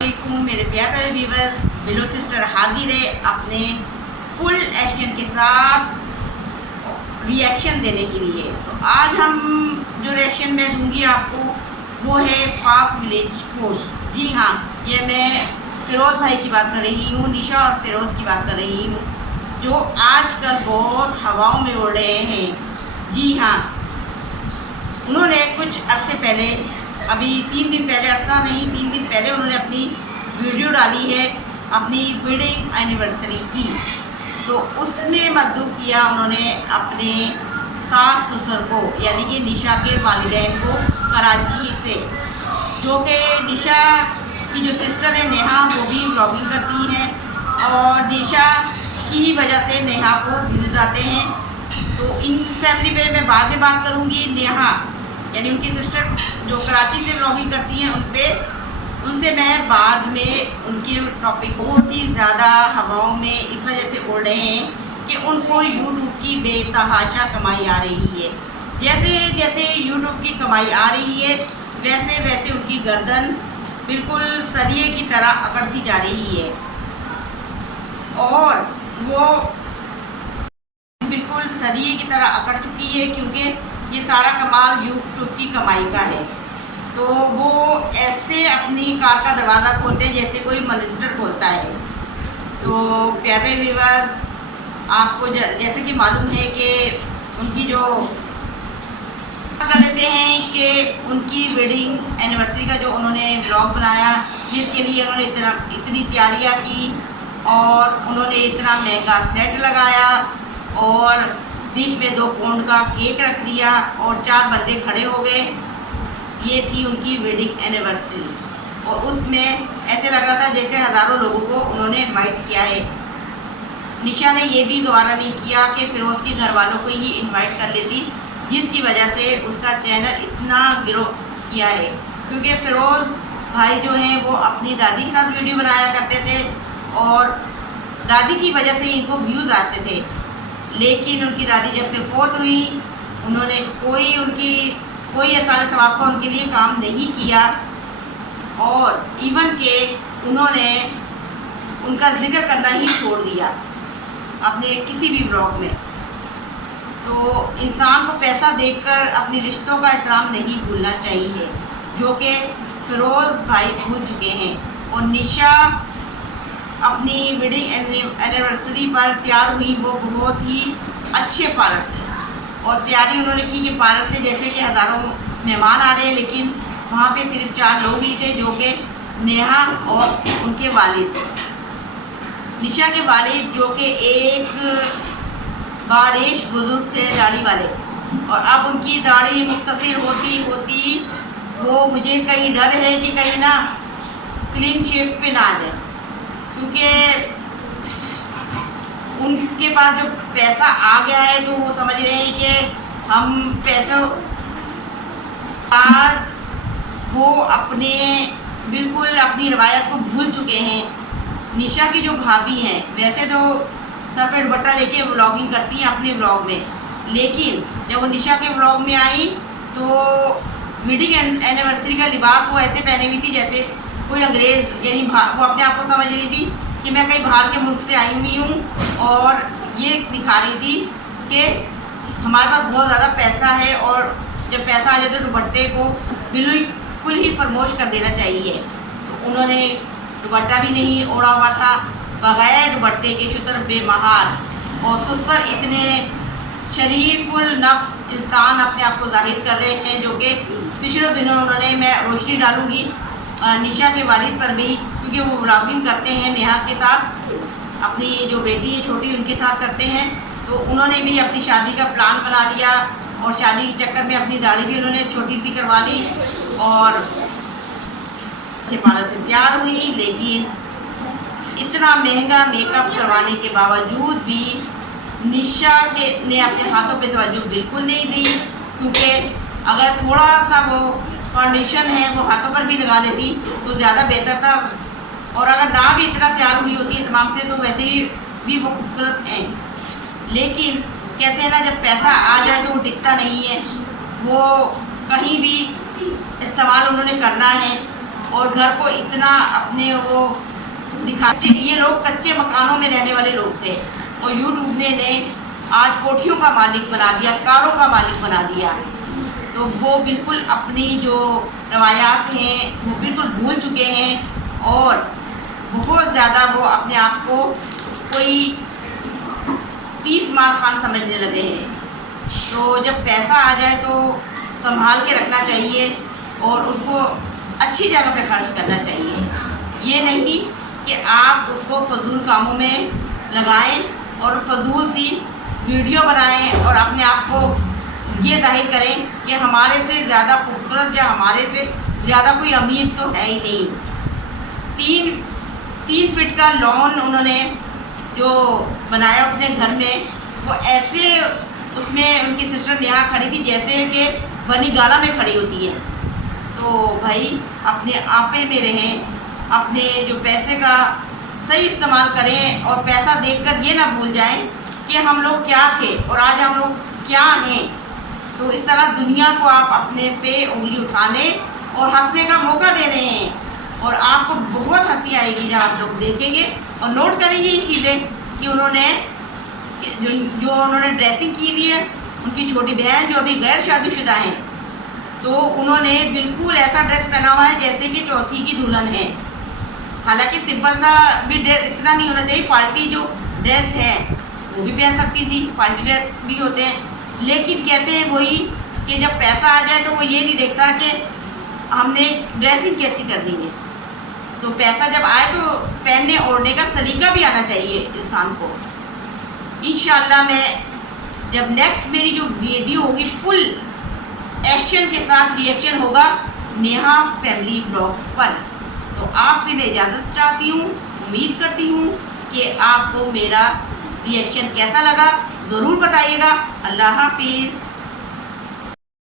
मेरे प्यारे viewers, below sister हाजिर है अपने फुल एक्शन के साथ रिएक्शन देने के लिए। तो आज हम जो रिएक्शन मैं दूंगी आपको वो है पाक विलेज फूड। जी हाँ, ये मैं फिरोज़ भाई की बात कर रही हूँ, निशा और फिरोज़ की बात कर रही हूँ, जो आजकल बहुत हवाओं में उड़ रहे हैं। जी हाँ, उन्होंने कुछ अरसे पहले, अभी 3 दिन पहले, अरसा नहीं 3 दिन पहले उन्होंने अपनी वीडियो डाली है अपनी वेडिंग एनिवर्सरी की। तो उसमें मद्दू किया उन्होंने अपने सास ससुर को, यानी कि निशा के वालिदैन को, कराची से, जो कि निशा की जो सिस्टर है नेहा, वो भी ब्लॉगिंग करती हैं और निशा की ही वजह से नेहा को व्यूज़ आते हैं। तो इन फैमिली पे मैं बाद में बात करूँगी। नेहा यानी उनकी सिस्टर जो कराची से ब्लॉगिंग करती हैं, उनसे मैं बाद में उनके टॉपिक बहुत ही ज़्यादा हवाओं में इस वजह से उड़ रहे हैं कि उनको यूट्यूब की बेतहाशा कमाई आ रही है। जैसे जैसे यूट्यूब की कमाई आ रही है वैसे वैसे उनकी गर्दन बिल्कुल सरिये की तरह अकड़ती जा रही है और वो बिल्कुल सरिये की तरह अकड़ चुकी है, क्योंकि ये सारा कमाल यूट्यूब की कमाई का है। तो वो ऐसे अपनी कार का दरवाज़ा खोलते हैं जैसे कोई मिनिस्टर खोलता है। तो प्यारे व्यूअर्स, आपको जैसे कि मालूम है कि उनकी जो कर लेते हैं कि उनकी वेडिंग एनिवर्सरी का जो उन्होंने ब्लॉग बनाया, जिसके लिए उन्होंने इतनी तैयारियां की और उन्होंने इतना महंगा सेट लगाया और बीच में 2 पाउंड का केक रख दिया और 4 बंदे खड़े हो गए। ये थी उनकी वेडिंग एनिवर्सरी और उसमें ऐसे लग रहा था जैसे हज़ारों लोगों को उन्होंने इनवाइट किया है। निशा ने ये भी गवारा नहीं किया कि फिरोज़ के घर वालों को ही इनवाइट कर लेती, जिसकी वजह से उसका चैनल इतना गिरो किया है। क्योंकि फिरोज़ भाई जो हैं वो अपनी दादी के साथ वीडियो बनाया करते थे और दादी की वजह से इनको व्यूज़ आते थे, लेकिन उनकी दादी जब से फोत हुई उन्होंने कोई एहसान सवाब का उनके लिए काम नहीं किया और इवन के उन्होंने उनका जिक्र करना ही छोड़ दिया अपने किसी भी ब्लॉग में। तो इंसान को पैसा देखकर अपने रिश्तों का एहतराम नहीं भूलना चाहिए, जो कि फिरोज़ भाई भूल चुके हैं। और निशा अपनी वेडिंग एनिवर्सरी पर तैयार हुई वो बहुत ही अच्छे पार्लर से, और तैयारी उन्होंने की कि पार्लर से जैसे कि हज़ारों मेहमान आ रहे हैं, लेकिन वहाँ पे सिर्फ 4 लोग ही थे, जो कि नेहा और उनके वालिद, निशा के वालिद, जो कि एक बारिश बुजुर्ग थे दाढ़ी वाले, और अब उनकी दाढ़ी मुख्तसर होती होती वो मुझे कहीं डर है कि कहीं ना क्लीन शेव पे ना आ जाए, क्योंकि उनके पास जो पैसा आ गया है तो वो समझ रहे हैं कि हम पैसों बाद वो बिल्कुल अपनी रवायत को भूल चुके हैं। निशा की जो भाभी हैं वैसे तो सर पे दुपट्टा लेके व्लॉगिंग करती हैं अपने व्लॉग में, लेकिन जब वो निशा के व्लॉग में आई तो वेडिंग एनिवर्सरी का लिबास वो ऐसे पहने हुई थी जैसे कोई अंग्रेज़, यानी वो अपने आप को समझ रही थी कि मैं कहीं बाहर के मुल्क से आई हुई हूँ और ये दिखा रही थी कि हमारे पास बहुत ज़्यादा पैसा है और जब पैसा आ जाए तो दुपट्टे को बिल्कुल ही फरमोश कर देना चाहिए। तो उन्होंने दुपट्टा भी नहीं ओढ़ा हुआ था, बग़ैर दुपट्टे के शुतर बेमहाल और सुस्तर इतने शरीफुल नफ्स इंसान अपने आप को जाहिर कर रहे हैं, जो कि पिछले दिनों उन्होंने, मैं रोशनी डालूँगी निशा के वालिद पर भी, क्योंकि वो व्लॉगिंग करते हैं नेहा के साथ, अपनी जो बेटी है छोटी उनके साथ करते हैं। तो उन्होंने भी अपनी शादी का प्लान बना लिया और शादी के चक्कर में अपनी दाढ़ी भी उन्होंने छोटी सी करवा ली और अच्छे पार्लर से तैयार हुई। लेकिन इतना महंगा मेकअप करवाने के बावजूद भी निशा ने अपने हाथों पे तवज्जो बिल्कुल नहीं दी, क्योंकि अगर थोड़ा सा वो फाउंडेशन है वो हाथों पर भी लगा देती तो ज़्यादा बेहतर था, और अगर ना भी इतना तैयार हुई होती है तमाम से तो वैसे ही भी वो खूबसूरत हैं। लेकिन कहते हैं ना, जब पैसा आ जाए तो वो टिकता नहीं है, वो कहीं भी इस्तेमाल उन्होंने करना है और घर को इतना अपने वो दिखाते। ये लोग कच्चे मकानों में रहने वाले लोग थे और यूट्यूब ने आज कोठियों का मालिक बना दिया, कारों का मालिक बना दिया। तो वो बिल्कुल अपनी जो रवायात हैं वो बिल्कुल भूल चुके हैं और बहुत ज़्यादा वो अपने आप को कोई 30 मार खान समझने लगे हैं। तो जब पैसा आ जाए तो संभाल के रखना चाहिए और उसको अच्छी जगह पे खर्च करना चाहिए। ये नहीं कि आप उसको फजूल कामों में लगाएं और फजूल सी वीडियो बनाएं और अपने आप को ये जाहिर करें कि हमारे से ज़्यादा खूबसूरत या हमारे से ज़्यादा कोई अमीर तो है ही नहीं। 3 फीट का लॉन उन्होंने जो बनाया अपने घर में, वो ऐसे उसमें उनकी सिस्टर नेहा खड़ी थी जैसे कि बनी गाला में खड़ी होती है। तो भाई अपने आपे में रहें, अपने जो पैसे का सही इस्तेमाल करें और पैसा देखकर ये ना भूल जाएं कि हम लोग क्या थे और आज हम लोग क्या हैं। तो इस तरह दुनिया को आप अपने पे उंगली उठाने और हंसने का मौका दे रहे हैं और आपको बहुत हंसी आएगी जब आप लोग देखेंगे और नोट करेंगे ये चीज़ें कि उन्होंने जो उन्होंने ड्रेसिंग की हुई है। उनकी छोटी बहन जो अभी गैर शादीशुदा हैं, तो उन्होंने बिल्कुल ऐसा ड्रेस पहना हुआ है जैसे कि चौथी की दुल्हन है। हालांकि सिंपल सा भी ड्रेस इतना नहीं होना चाहिए, पार्टी जो ड्रेस है वो भी पहन सकती थी, पार्टी ड्रेस भी होते हैं। लेकिन कहते हैं वही कि जब पैसा आ जाए तो वो ये नहीं देखता कि हमने ड्रेसिंग कैसी कर दी है। तो पैसा जब आए तो पहनने ओढ़ने का सलीका भी आना चाहिए इंसान को। इंशाल्लाह मैं जब नेक्स्ट मेरी जो वीडियो होगी फुल एक्शन के साथ रिएक्शन होगा नेहा फैमिली ब्लॉग पर, तो आपसे मैं इजाज़त चाहती हूँ। उम्मीद करती हूँ कि आपको मेरा रिएक्शन कैसा लगा, ज़रूर बताइएगा। अल्लाह हाफिज़।